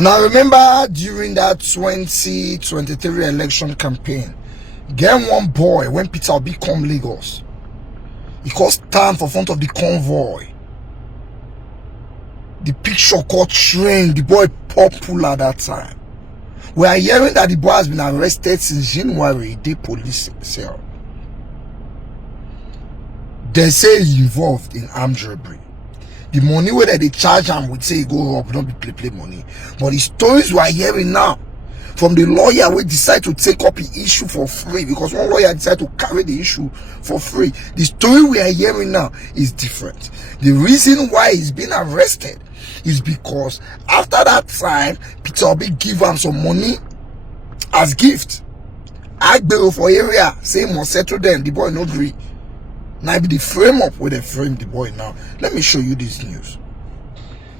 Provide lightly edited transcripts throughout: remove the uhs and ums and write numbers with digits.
Now remember during that 2023 election campaign, get one boy when Peter Obi come Lagos, he caused stand for front of the convoy. The picture caught trend. The boy popular that time. We are hearing that the boy has been arrested since January. The police cell. They say he involved in armed robbery. The money where they charge him would say he go up, not be play money. But the stories we are hearing now from the lawyer we decide to take up the issue for free, because one lawyer decided to carry the issue for free. The story we are hearing now is different. The reason why he's been arrested is because after that time, Peter Obi give him some money as gift. Agbero for area, say must settle them. The boy no agree. Now be the frame up where they frame the boy now. Let me show you this news.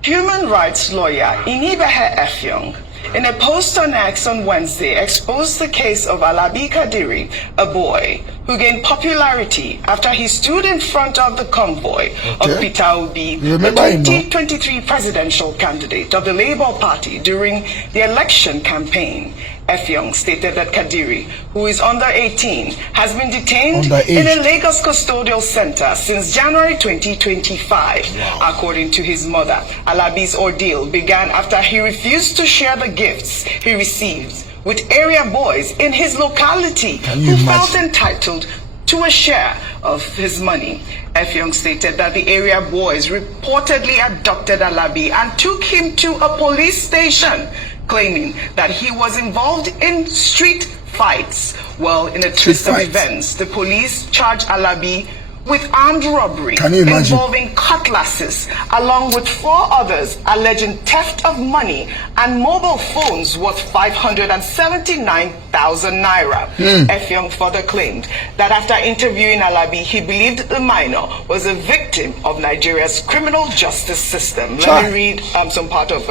Human rights lawyer Inibehe Effiong, in a post on X on Wednesday, exposed the case of Alabi Kadiri, a boy who gained popularity after he stood in front of the convoy of Peter Obi, the 2023 presidential candidate of the Labour Party, during the election campaign. Effiong stated that Kadiri, who is under 18, has been detained in a Lagos custodial center since January 2025. Wow. According to his mother, Alabi's ordeal began after he refused to share the gifts he received with area boys in his locality who felt entitled to a share of his money. Effiong stated that the area boys reportedly abducted Alabi and took him to a police station, claiming that he was involved in street fights. Well, in a twist of events, the police charged Alabi with armed robbery involving cutlasses, along with 4 others alleging theft of money and mobile phones worth 579,000 naira. Effiong further claimed that after interviewing Alabi, he believed the minor was a victim of Nigeria's criminal justice system. Let me read some part of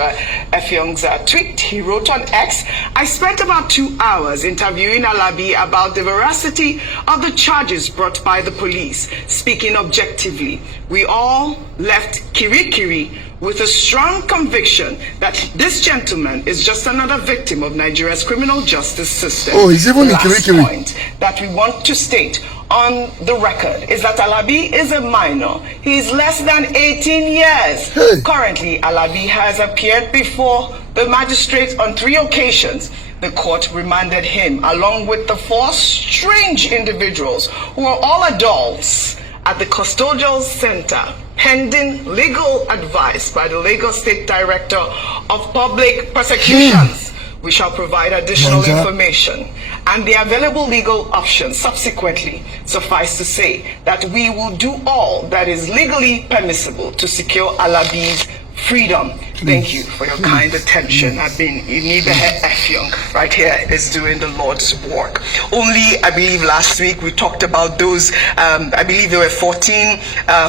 Effiong's tweet. He wrote on X, "I spent about 2 hours interviewing Alabi about the veracity of the charges brought by the police. Speaking objectively, we all left Kirikiri with a strong conviction that this gentleman is just another victim of Nigeria's criminal justice system." Oh, he's even in Kirikiri. The last point that we want to state on the record is that Alabi is a minor. He is less than 18 years. Currently, Alabi has appeared before the magistrate on 3 occasions. The court remanded him along with the 4 strange individuals who are all adults at the custodial center, pending legal advice by the Lagos State Director of Public Prosecutions. We shall provide additional information and the available legal options subsequently. Suffice to say that we will do all that is legally permissible to secure Alabi's freedom. Thank you for your kind attention. I've been Inibehe Effiong right here is doing the Lord's work. Only, I believe last week we talked about those, I believe there were 14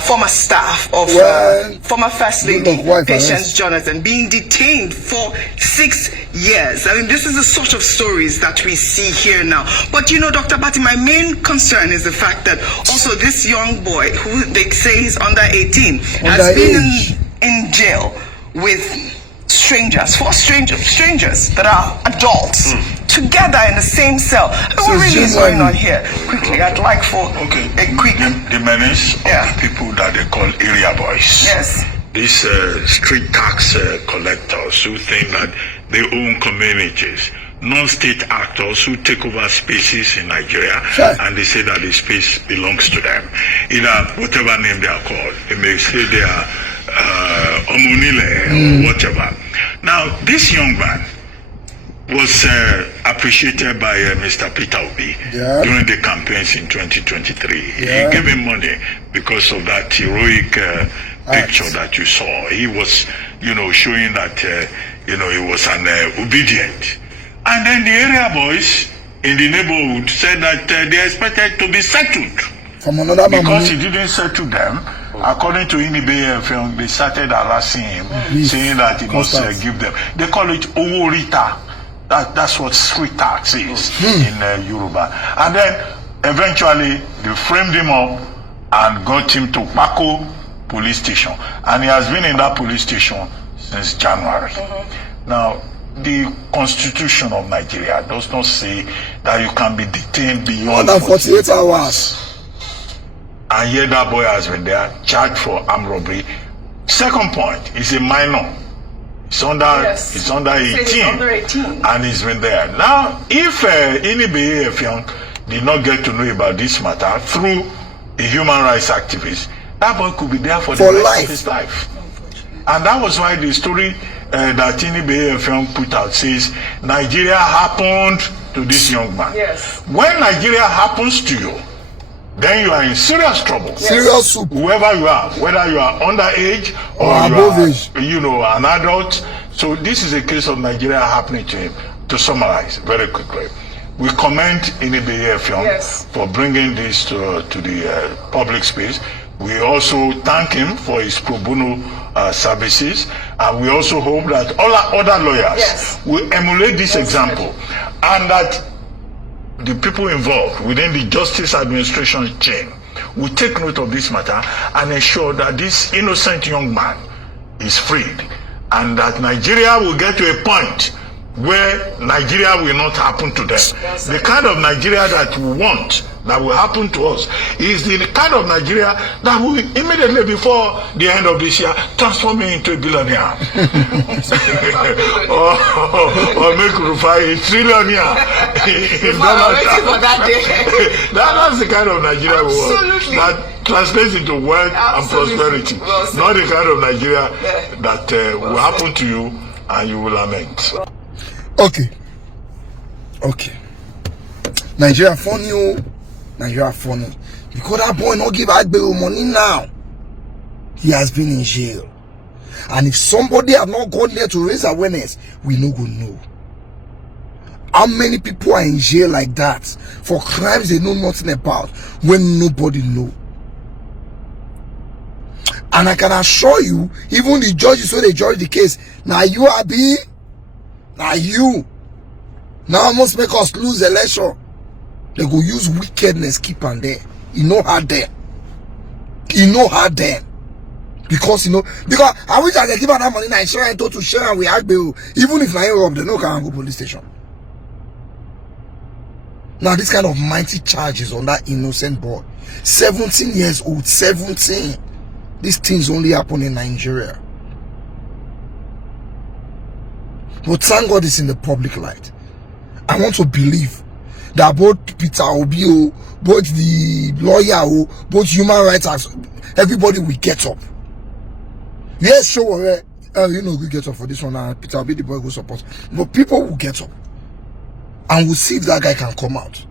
former staff of former First Lady Patience Jonathan being detained for 6 years. I mean, this is the sort of stories that we see here now. But you know, Dr. Bati, my main concern is the fact that also this young boy, who they say is under 18, has been in jail with strangers, 4 strangers that are adults together in the same cell. What really is going on here? Quickly, I'd like for a quick... The menace of people that they call area boys. Yes. These street tax collectors who think that they own communities. Non-state actors who take over spaces in Nigeria and they say that the space belongs to them. Either whatever name they are called. They may say they are Omunile or whatever. Now, this young man was appreciated by Mr. Peter Obi during the campaigns in 2023. He gave him money because of that heroic picture that you saw. He was, you know, showing that, you know, he was an obedient. And then the area boys in the neighborhood said that they expected to be settled. From another because he didn't settle them. According to Inibehe Effiong, they started harassing him, saying that he must give them. They call it Oworita. That's what street tax is in Yoruba. And then eventually they framed him up and got him to Bako police station. And he has been in that police station since January. Now, the Constitution of Nigeria does not say that you can be detained beyond more than 48 hours. And yet that boy has been there, charged for armed robbery. Second point, he's a minor. It's under 18, and he's been there. Now, if Inibe Efiong did not get to know about this matter through a human rights activist, that boy could be there for the rest of his life. And that was why the story that Inibe Efiong put out says Nigeria happened to this young man. Yes. When Nigeria happens to you, then you are in serious trouble. Yes. Serious soup. Whoever you are, whether you are underage or above age, you know, an adult. So this is a case of Nigeria happening to him. To summarize very quickly, we commend Inibe Efiong for bringing this to the public space. We also thank him for his pro bono services, and we also hope that all our other lawyers will emulate this example, and that the people involved within the justice administration chain will take note of this matter and ensure that this innocent young man is freed, and that Nigeria will get to a point where Nigeria will not happen to them. The kind of Nigeria that we want, that will happen to us, is the kind of Nigeria that will immediately before the end of this year transform me into a billionaire. or make Rufai a trillionaire. That's the kind of Nigeria we want. That translates into wealth and prosperity. Not the kind of Nigeria that will happen to you and you will lament. Okay. Nigeria funny, oh. Nigeria funny. Because that boy not give Agberu money now. He has been in jail. And if somebody have not gone there to raise awareness, we no go know. How many people are in jail like that for crimes they know nothing about when nobody know? And I can assure you, even the judges when they judge the case, now you are be. Now you almost make us lose the election. They go use wickedness keep on there. You know how there. Because because I wish I could give her that money. I share to share and we act bill. Even if I rob, they no can go police station. Now this kind of mighty charges on that innocent boy. 17 years old, 17. These things only happen in Nigeria. But thank God it's in the public light. I want to believe that both Peter Obi, both the lawyer, both human rights, everybody will get up. Yes, sure, we get up for this one. Peter Obi, the boy who supports. But people will get up. And we'll see if that guy can come out.